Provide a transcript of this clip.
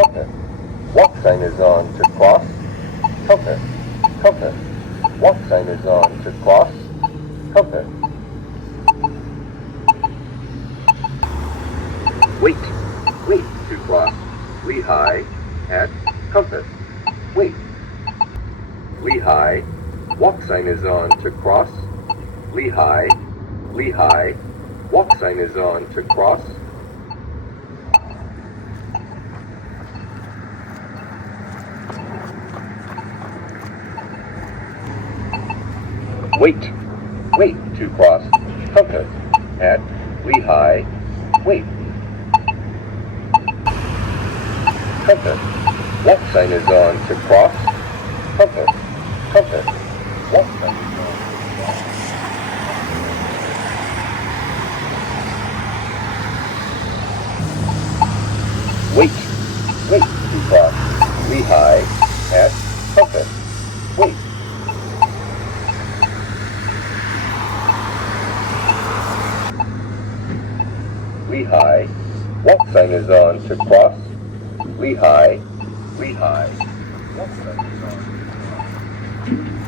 compass. Walk sign is on to cross, compass, compass. Walk sign is on to cross, compass. Wait, wait to cross Lehigh at compass. Wait. Lehigh, walk sign is on to cross. Lehigh, Lehigh, walk sign is on to cross. Wait, wait to cross compass at Lehigh, wait. Compass, walk sign is on to cross, compass, compass, walk sign is on to cross. Wait, wait to cross Lehigh at compass, wait. Lehigh, walk sign is on to cross. Lehigh, Lehigh, walk sign is on to cross.